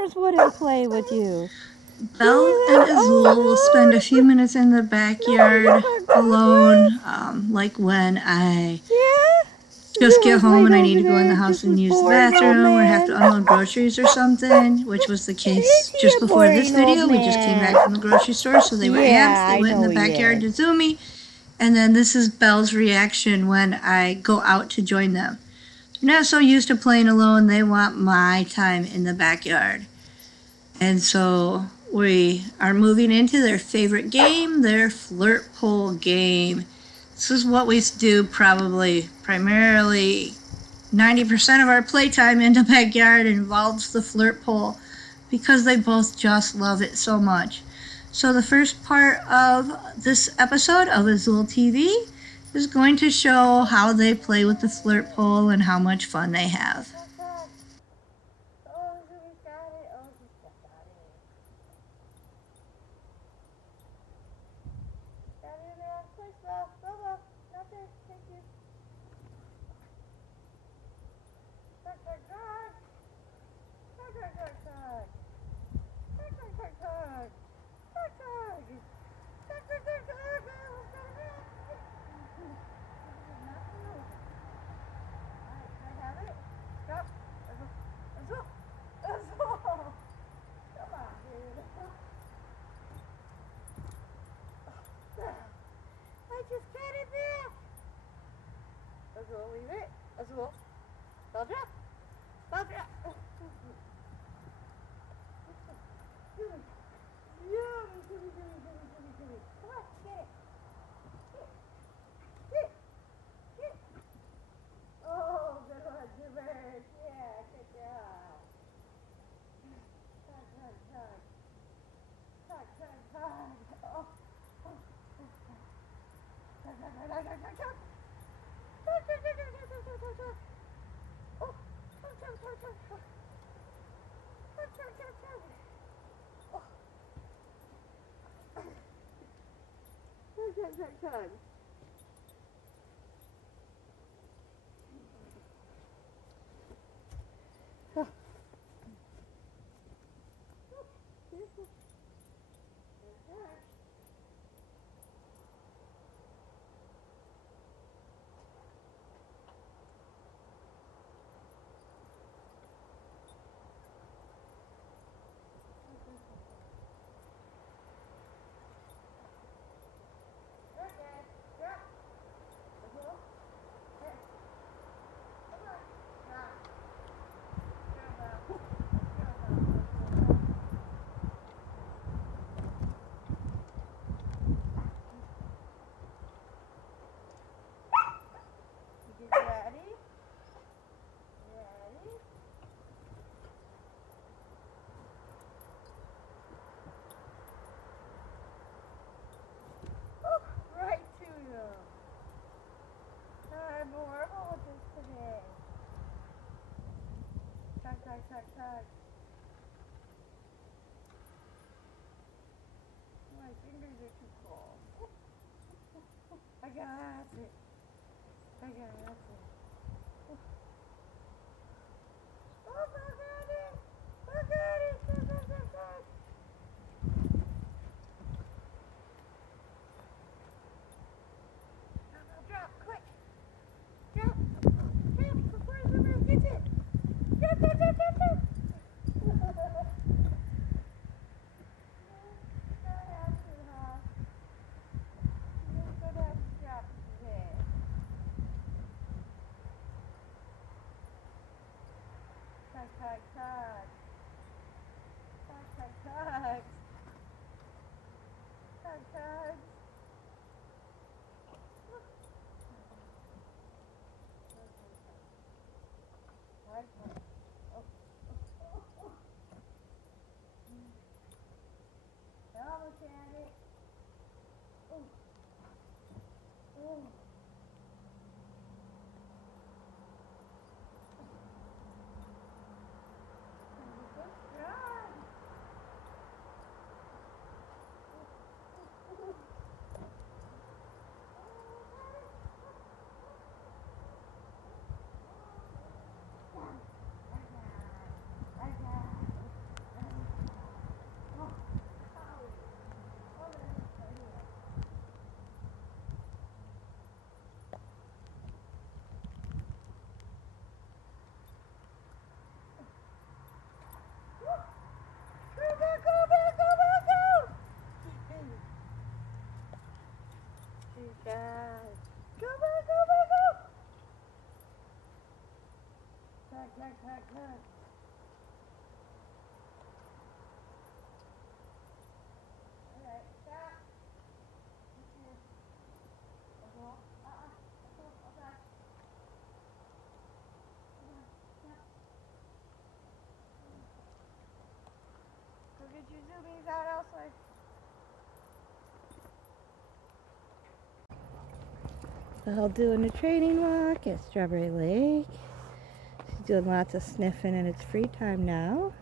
others wouldn't play with you. Belle and Azul will spend a few minutes in the backyard alone, like when I just get home and I need to go in the house and use the bathroom or have to unload groceries or something, which was the case just before this video. We just came back from the grocery store, so they were ants. They went in the backyard to zoo me. And then this is Belle's reaction when I go out to join them. They're not so used to playing alone. They want my time in the backyard. And so we are moving into their favorite game, their flirt pole game. This is what we do probably primarily 90% of our playtime in the backyard involves the flirt pole because they both just love it so much. So the first part of this episode of Azul TV is going to show how they play with the flirt pole and how much fun they have. Azul, leave it. Azul. Bell drop. Bell drop. Come on, get it. Get. Oh, good one, Jimmy. Yeah, good job. Tug. Oh. Tug. Tug. Tug. My fingers are too cold. I got it. Oh, I got it. Drop, quick. Drop. Before Zoomer gets it. Drop. Tug. Almost had it. Go, go, go, go, go! Tug, tug, tug, tug. Alright, stop. Azul, Azul, okay. Go get your zoomies out elsewhere. Belle doing a training walk at Strawberry Lake. She's doing lots of sniffing and it's free time now.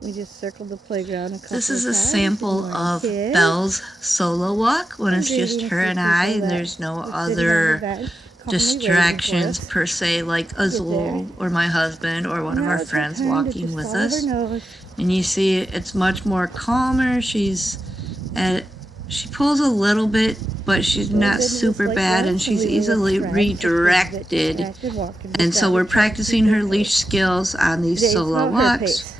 We just circled the playground a couple of times. This is a sample of Belle's solo walk when it's just her and I and there's no other distractions per se like Azul or my husband or one of our friends walking with us. And you see it's much more calmer. She pulls a little bit, but she's not super bad and she's easily redirected. And so we're practicing her leash skills on these solo walks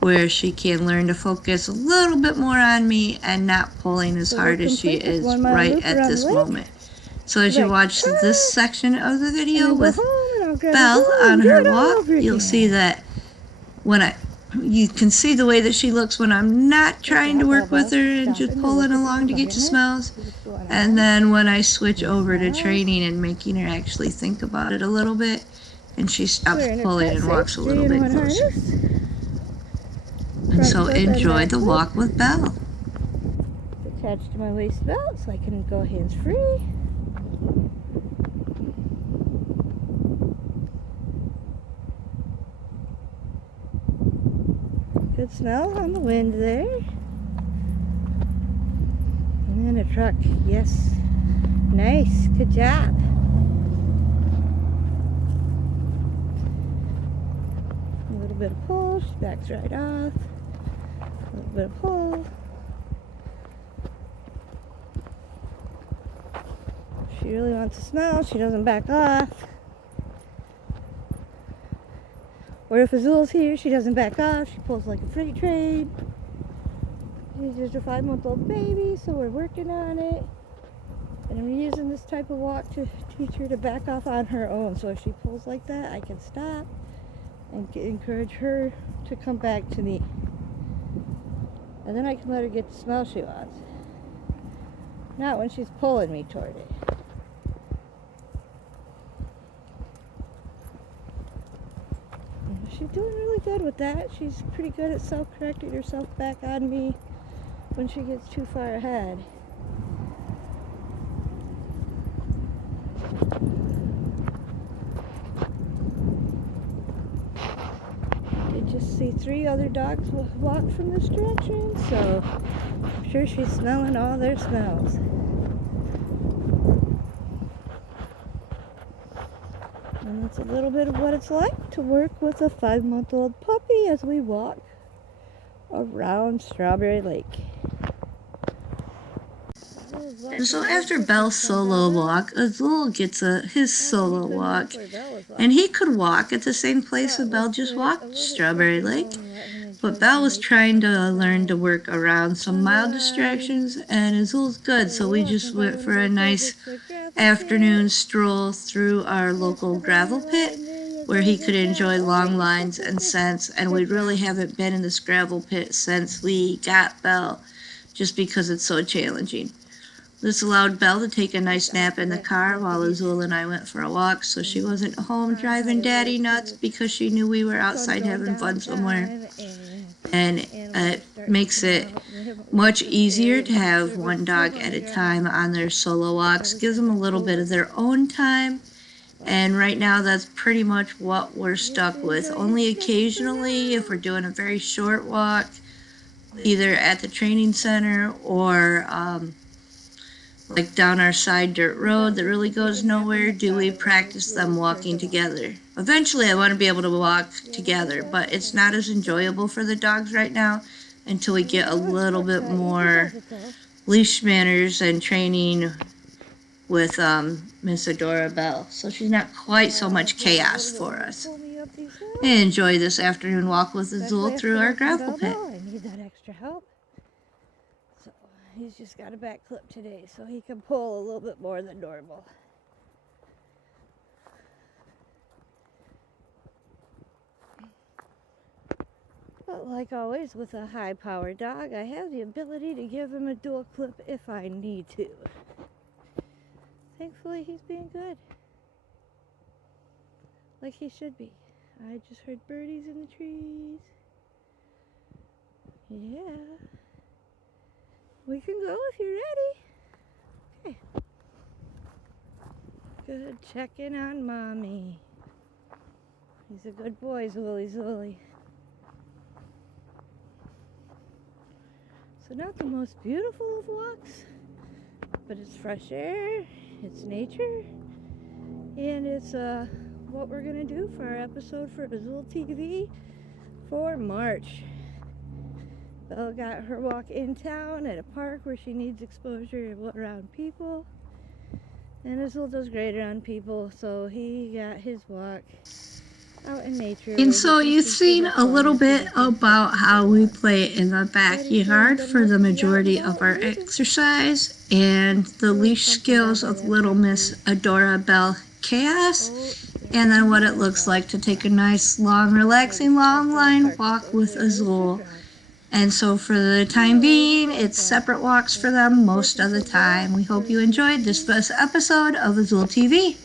where she can learn to focus a little bit more on me and not pulling as hard as she is right at this moment. So as you watch this section of the video with Belle on her walk, you'll see that you can see the way that she looks when I'm not trying to work with her and just pulling along to get you smells. And then when I switch over to training and making her actually think about it a little bit, and she stops pulling and walks a little bit closer. And so enjoy the walk with Belle. It's attached to my waist belt so I can go hands free. Good smell on the wind there. And then a truck. Yes. Nice. Good job. A little bit of pull. She backs right off. A little bit of pull. She really wants to smell. She doesn't back off. Or if Azul's here, she doesn't back off. She pulls like a freight train. She's just a 5-month-old baby, so we're working on it. And I'm using this type of walk to teach her to back off on her own. So if she pulls like that, I can stop and encourage her to come back to me. And then I can let her get the smell she wants. Not when she's pulling me toward it. She's doing really good with that. She's pretty good at self-correcting herself back on me when she gets too far ahead. Did just see 3 other dogs walk from this direction, so I'm sure she's smelling all their smells. And that's a little bit of what it's like to work with a 5-month-old puppy as we walk around Strawberry Lake. And so after Belle's solo walk, Azul gets his solo walk. And he could walk at the same place that Belle just walked, Strawberry Lake. But Belle was trying to learn to work around some mild distractions, and Azul's good, so we just went for a nice afternoon stroll through our local gravel pit where he could enjoy long lines and scents, and we really haven't been in this gravel pit since we got Belle, just because it's so challenging. This allowed Belle to take a nice nap in the car while Azul and I went for a walk, so she wasn't home driving Daddy nuts because she knew we were outside having fun somewhere. And it makes it much easier to have one dog at a time on their solo walks. Gives them a little bit of their own time. And right now that's pretty much what we're stuck with. Only occasionally, if we're doing a very short walk, either at the training center or like down our side dirt road that really goes nowhere, do we practice them walking together. Eventually I want to be able to walk together, but it's not as enjoyable for the dogs right now until we get a little bit more leash manners and training with Miss Adora Belle. So she's not quite so much chaos for us. And enjoy this afternoon walk with Azul through our gravel pit. I need that extra help. So He's just got a back clip today, so he can pull a little bit more than normal. But like always with a high-powered dog, I have the ability to give him a dual clip if I need to. Thankfully, he's being good. Like he should be. I just heard birdies in the trees. Yeah. We can go if you're ready. Okay. Good checking on mommy. He's a good boy, Zooly Zooly. So not the most beautiful of walks, but it's fresh air, it's nature, and it's what we're gonna do for our episode for Azul TV for March. Belle got her walk in town at a park where she needs exposure around people. And Azul does great around people, so he got his walk out in nature. And so you've seen a little bit about how we play in the backyard for the majority of our exercise and the leash skills of Little Miss Adora Belle Chaos. And then what it looks like to take a nice, long, relaxing, long line walk with Azul. And so for the time being, it's separate walks for them most of the time. We hope you enjoyed this first episode of Azul TV.